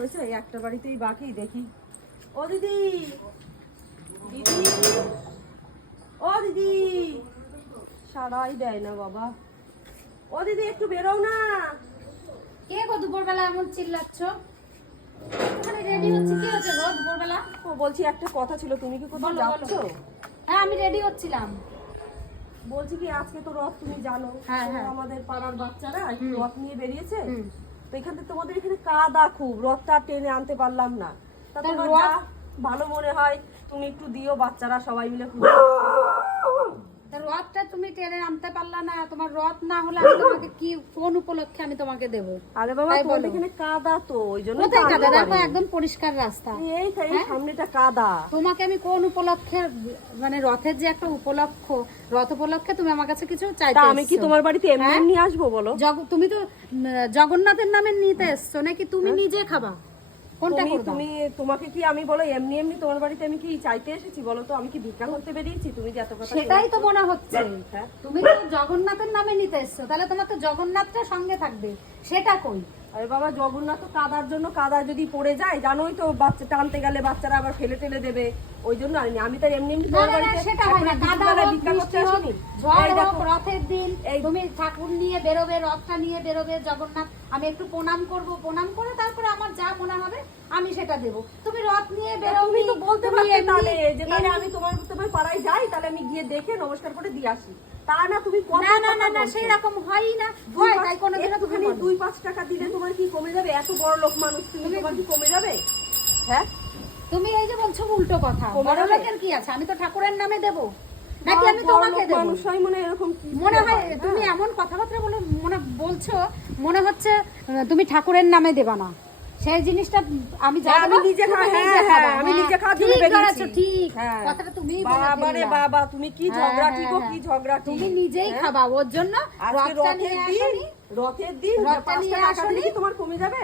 হয়েছে, এই একটা বাড়িতেই বাকি। দেখি। ও দিদি, দিদি, ও দিদি, সারাই দেয় না বাবা। ও দিদি একটু বেরো না। কে গো দুপুরবেলা এমন চিল্লাচ্ছ? ওখানে রেডি হচ্ছে, কি হচ্ছে গো দুপুরবেলা? ও বলছি একটা কথা ছিল, তুমি কি কোথাও বলো, যাচ্ছ? হ্যাঁ আমি রেডি হচ্ছিলাম। বলছি কি আজকে তো রথ, তুমি জানো। হ্যাঁ, তো হ্যাঁ। আমাদের পাড়ার বাচ্চারা একটু রথ নিয়ে বেরিয়েছে। হুম। তো এখান থেকে তোমাদের এখানে কাদা খুব, রথটা টেনে আনতে পারলাম না। তা তা তোমার রথ- যা ভালো মনে হয় তুমি একটু দিও, বাচ্চারা সবাই মিলে খুব। তা রথটা তুমি টেনে আনতে পারলা না, তোমার রথ না হলে আমি তোমাকে কি, কোন উপলক্ষে আমি তোমাকে দেব? আরে বাবা তাই তোমাদের বলো। এখানে কাদা, তো ওই জন্য কোথায় কাদা? দেখো একদম পরিষ্কার রাস্তা। এই সামনেটা কাদা। তোমাকে আমি কোন উপলক্ষে, মানে রথের যে একটা উপলক্ষ, রথ উপলক্ষে তুমি আমার কাছে কিছু চাইতে তা আমি কি এসছো? তোমার বাড়িতে এমনি হ্যাঁ? এমনি আসবো বলো? তুমি তো জগন্নাথের নামে নিতে এসছো নাকি তুমি নিজে খাবা? কোনটা তুমি করবা? তুমি তোমাকে কি আমি বলো এমনি এমনি তোমার বাড়িতে আমি কি চাইতে এসেছি বলো তো? আমি কি ভিক্ষা করতে বেরিয়েছি? তুমি যে এত কথা সেটাই তো মনে হচ্ছে। হ্যাঁ। তুমি তো জগন্নাথের নামে নিতে এসছো, তাহলে তোমার তো জগন্নাথটা সঙ্গে থাকবে, সেটা কই? আরে বাবা জগন্নাথ তো কাদার জন্য, কাদা যদি পড়ে যায় জানোই তো, বাচ্চা টানতে গেলে বাচ্চারা আবার ফেলে টেলে দেবে, ওই জন্য আনিনি। আমি তো এমনি এমনি না তোমার না না, বাড়িতে সেটা হয় না। কাদা দুপুরবেলা হোক, ভিক্ষা করতে বৃষ্টি হোক, আসিনি। ঝড় এই হোক, দেখো, রথের দিন এই- তুমি ঠাকুর নিয়ে বেরোবে, রথটা নিয়ে বেরোবে জগন্নাথ, আমি একটু প্রণাম করব, প্রণাম করে তারপরে আমার যা মনে হবে আমি সেটা দেব। তুমি রথ নিয়ে বেরোবে, তুমি তো বলতে তুমি পারতে এমনি- তাহলে যে তাহলে আমি তোমার পাড়ায় যাই, তাহলে আমি গিয়ে দেখে নমস্কার করে দিয়ে আসি। তা না, তুমি কত না না কথা না না, বলছো। সেই রকম হয়ই না, হয় তাই কোনোদিনও তুমি একটুখানি বলো। 2-5 টাকা দিলে তোমার কি কমে যাবে? এত বড় লোক মানুষ তুমি, তোমার কি কমে যাবে? হ্যাঁ, তুমি এই যে বলছো উল্টো কথা, কমে বড় যাবে? লোকের কি আছে? আমি তো ঠাকুরের নামে দেব নাকি আমি বড় তোমাকে লোক দেব? মানুষ হয় মনে এরকম কি মনে হয় হয়? তুমি হ্যাঁ। এমন কথাবার্তা বলে মনে বলছো, মনে হচ্ছে তুমি ঠাকুরের নামে দেবা না। সেই জিনিসটা আমি হ্যাঁ, জানি, আমি নিজে আমি নিজে খাওয়ার জন্য বেরিয়েছি। ঠিক হ্যাঁ। কথাটা তুমি বাবা রে বাবা, তুমি কি ঝগড়াটি গো, কি ঝগড়াটি। তুমি নিজেই হ্যাঁ? খাবা, ওর জন্য আজকে রথটা নিয়ে আসনি। রথের দিন রথটা 5 নিয়ে টাকা আসনি। দিলে কি তোমার কমে যাবে?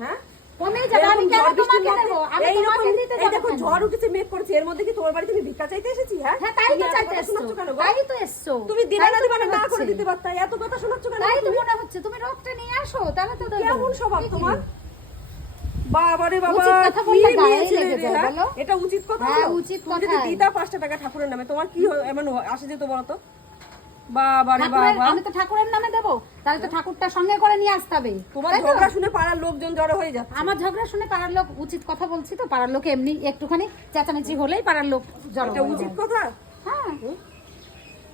হ্যাঁ, কমে যাবে, আমি এরকম কেন ঝড় বৃষ্টির তোমাকে মধ্যে, দেবো? আমি এইরকম তোমাকে দিতে এই যাবো দেখো কেন? ঝড় উঠেছে, মেঘ করেছে, এর মধ্যে কি তোমার বাড়িতে আমি ভিক্ষা চাইতে এসেছি? হ্যাঁ, হ্যাঁ তাই তুমি তো এত চাইতে কথা এসছো, শোনাচ্ছ কেন গো? তাই তো এসছো, তুমি দিবে তাই না তো দিবে না মনে না করে হচ্ছে। দিতে পারতা, এত কথা শোনাচ্ছ কেন তাই তো তুমি? মনে হচ্ছে, তুমি রথটা নিয়ে আসো, তাহলে তো দেবো। কেমন স্বভাব কি কি? তোমার? বাবা রে বাবা, উচিত কথা কি বললে গায়ে মেয়ে ছেলে লেগে রে, যায়, হ্যাঁ? বলো? এটা উচিত কথা হ্যাঁ, হলো? উচিত তুমি যদি কথাই। দিতা 5 টাকা ঠাকুরের নামে, তোমার কি এমন আসে যেত বলতো? বাবা রে ঠাকুরের- বাবা, আমি তো ঠাকুরের নামে দেবো, তাহলে তো ঠাকুরটা সঙ্গে করে নিয়ে আসতে হবে। তোমার তাই তো? ঝগড়া শুনে পাড়ার লোকজন জড়ো হয়ে যাচ্ছে। আমার ঝগড়া শুনে পাড়ার লোক, উচিত কথা বলছি তো, পাড়ার লোক এমনি একটুখানি চেঁচামেচি হলেই পাড়ার লোক জড়ো এটা হয়ে উচিত যায়। কথা? হ্যাঁ,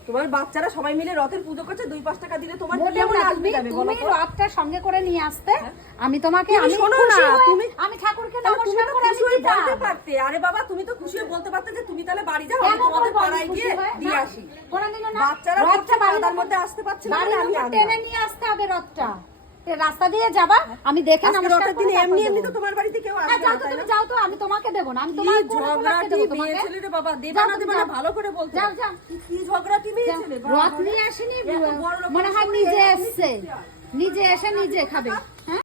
তোমার বাচ্চারা সবাই মিলে রথের পুজো করছে, 2-5 টাকা দিলে তোমার মোটেও কেমন না, আসবে যাবে বলো তুমি তো? রথটা সঙ্গে করে নিয়ে আসতে, আমি তোমাকে, তুমি আমি শোনো খুশি না, হয়ে- তুমি- আমি ঠাকুরকে তাহলে তুমি নমস্কার তো করে খুশি আমি হয়ে দিতাম। বলতে পারতে। আরে বাবা, তুমি তো খুশি হয়ে বলতে পারতে যে তুমি তাহলে বাড়ি যাও, আমি কেন তোমাদের বলবো আমি পাড়ায় খুশি গিয়ে হয়ে? দিয়ে না, আসি। কোনোদিনও না। বাচ্চারা রথটা ভাবছে বাড়ির কাদার মধ্যে- মধ্যে আসতে পারছে না, বাড়ির বলে আমি মধ্যে আনলাম। টেনে নিয়ে আসতে হবে রথটা। রাস্তা দিয়ে যাবা, আমি দেখে আজকে নমস্কার রথের করে দিনে তারপর এমনি এমনি দেবো। তো তোমার বাড়িতে কেউ হ্যাঁ, আসবে যাও না, তো, তাই তুমি না? যাও তো, আমি তোমাকে দেবো না, আমি কি তোমার কোন উপলক্ষে ঝগড়াটি দেবো মেয়ে তোমাকে? ছেলে রে বাবা, দেবা যাও না তুমি দেবা না যাও। ভালো করে বলতে যাও, হবে। যাও। কি ঝগড়াটি মেয়ে যাও। ছেলে, রথ বাবা রে। নিয়ে আসেনি, এত বড় লোক মনে হয় মানুষ নিজে এরকমই এসছে, খুশি হয়। নিজে এসে নিজে খাবে। হ্যাঁ।